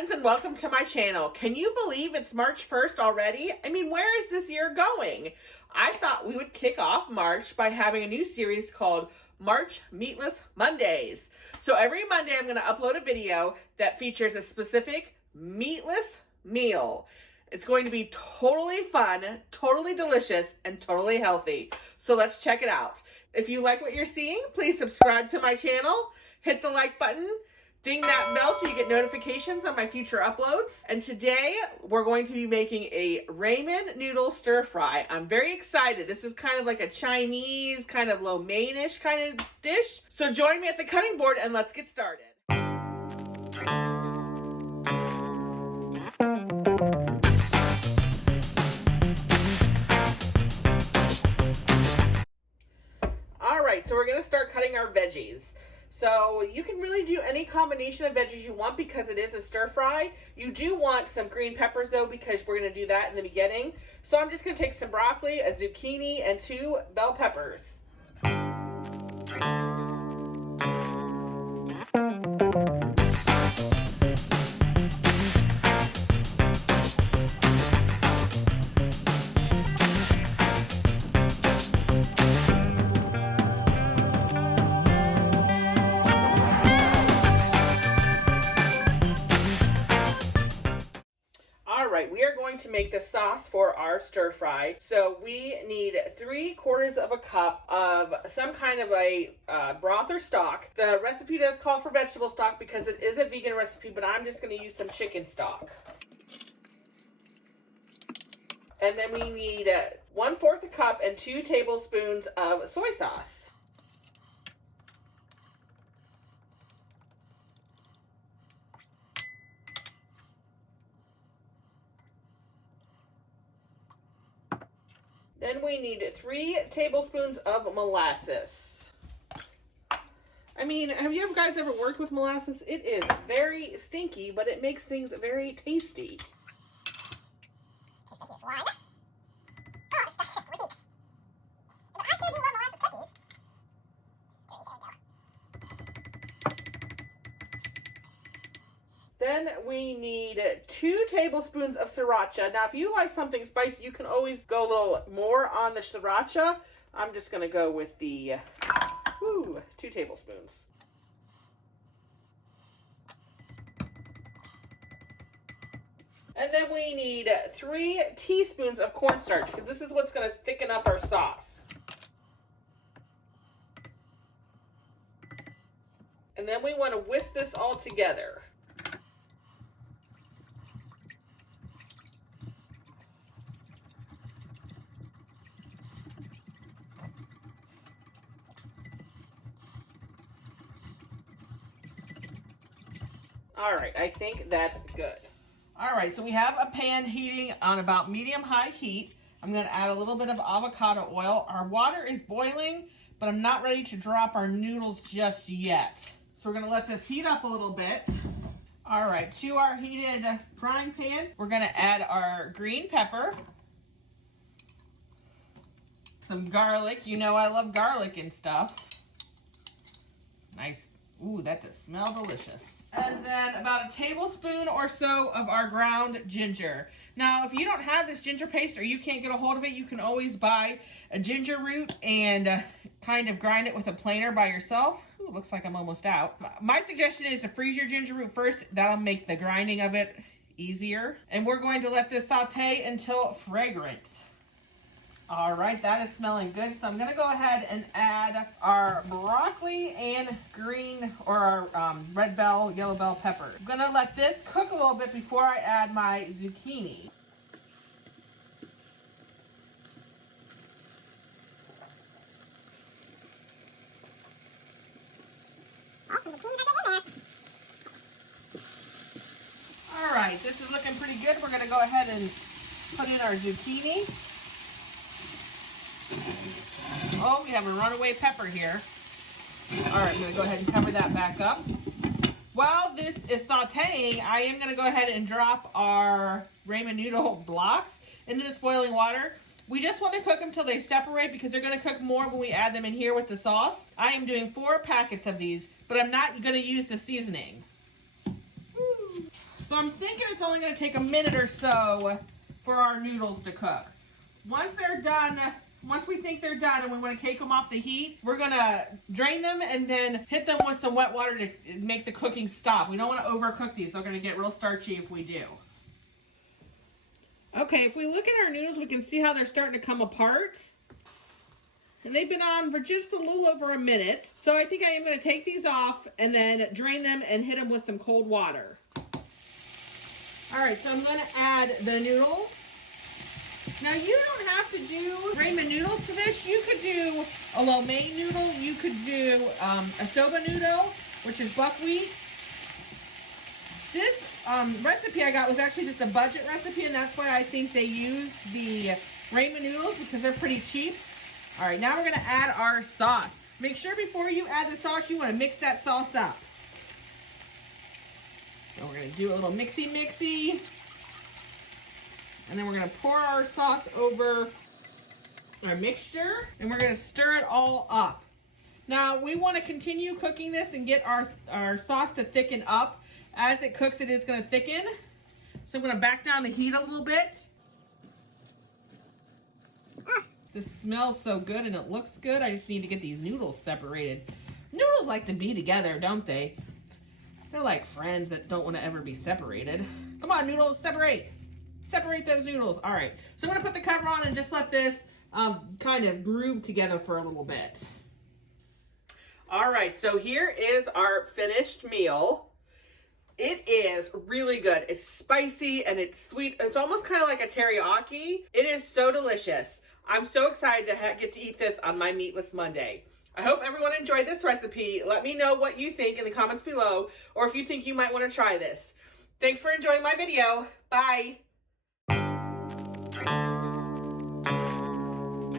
friends, and welcome to my channel. Can you believe it's March 1st already? I mean, where is this year going? I thought we would kick off March by having a new series called March Meatless Mondays. So every Monday I'm going to upload a video that features a specific meatless meal. It's going to be totally fun, totally delicious, and totally healthy. So let's check it out. If you like what you're seeing, please subscribe to my channel, hit the like button, ding that bell so you get notifications on my future uploads. And today we're going to be making a ramen noodle stir fry. I'm very excited. This is kind of like a Chinese, kind of lo mein-ish kind of dish. So join me at the cutting board and let's get started. All right, so we're gonna start cutting our veggies. So you can really do any combination of veggies you want because it is a stir fry. You do want some green peppers though because we're going to do that in the beginning. So I'm just going to take some broccoli, a zucchini, and 2 bell peppers. Alright, we are going to make the sauce for our stir fry. So we need 3/4 of a cup of some kind of a broth or stock. The recipe does call for vegetable stock because it is a vegan recipe, but I'm just going to use some chicken stock. And then we need 1/4 a cup and 2 tablespoons of soy sauce. Then we need 3 tablespoons of molasses. I mean, have you guys ever worked with molasses? It is very stinky, but it makes things very tasty. Then we need 2 tablespoons of sriracha. Now, if you like something spicy, you can always go a little more on the sriracha. I'm just going to go with the 2 tablespoons. And then we need 3 teaspoons of cornstarch because this is what's going to thicken up our sauce. And then we want to whisk this all together. All right, I think that's good. All right, so we have a pan heating on about medium-high heat. I'm going to add a little bit of avocado oil. Our water is boiling, but I'm not ready to drop our noodles just yet. So we're going to let this heat up a little bit. All right, to our heated frying pan, we're going to add our green pepper, some garlic. You know I love garlic and stuff. Nice. Ooh, that does smell delicious. And then about a tablespoon or so of our ground ginger. Now, if you don't have this ginger paste or you can't get a hold of it, you can always buy a ginger root and kind of grind it with a planer by yourself. Ooh, looks like I'm almost out. My suggestion is to freeze your ginger root first. That'll make the grinding of it easier. And we're going to let this saute until fragrant. All right, that is smelling good. So I'm going to go ahead and add our broccoli and green or our red bell, yellow bell pepper. I'm going to let this cook a little bit before I add my zucchini. All right, this is looking pretty good. We're going to go ahead and put in our zucchini. Oh, we have a runaway pepper here. All right, I'm going to go ahead and cover that back up. While this is sauteing, I am going to go ahead and drop our ramen noodle blocks into this boiling water. We just want to cook them till they separate because they're going to cook more when we add them in here with the sauce. I am doing 4 packets of these, but I'm not going to use the seasoning. So I'm thinking it's only going to take a minute or so for our noodles to cook. Once they're done, once we think they're done and we want to take them off the heat, we're going to drain them and then hit them with some wet water to make the cooking stop. We don't want to overcook these. They're going to get real starchy if we do. Okay, if we look at our noodles, we can see how they're starting to come apart. And they've been on for just a little over a minute. So I think I am going to take these off and then drain them and hit them with some cold water. All right, so I'm going to add the noodles. Now you don't have to do ramen noodles to this. You could do a lo mein noodle. You could do a soba noodle, which is buckwheat. This recipe I got was actually just a budget recipe, and that's why I think they used the ramen noodles, because they're pretty cheap. All right, now we're gonna add our sauce. Make sure before you add the sauce, you wanna mix that sauce up. So we're gonna do a little mixy. And then we're gonna pour our sauce over our mixture, and we're gonna stir it all up. Now, we wanna continue cooking this and get our sauce to thicken up. As it cooks, it is going to thicken. So I'm going to back down the heat a little bit. This smells so good and it looks good. I just need to get these noodles separated. Noodles like to be together, don't they? They're like friends that don't want to ever be separated. Come on, noodles, separate. Separate those noodles. All right. So I'm going to put the cover on and just let this kind of groove together for a little bit. All right. So here is our finished meal. It is really good. It's spicy and it's sweet. It's almost kind of like a teriyaki. It is so delicious. I'm so excited to get to eat this on my Meatless Monday. I hope everyone enjoyed this recipe. Let me know what you think in the comments below, or if you think you might want to try this. Thanks for enjoying my video. Bye.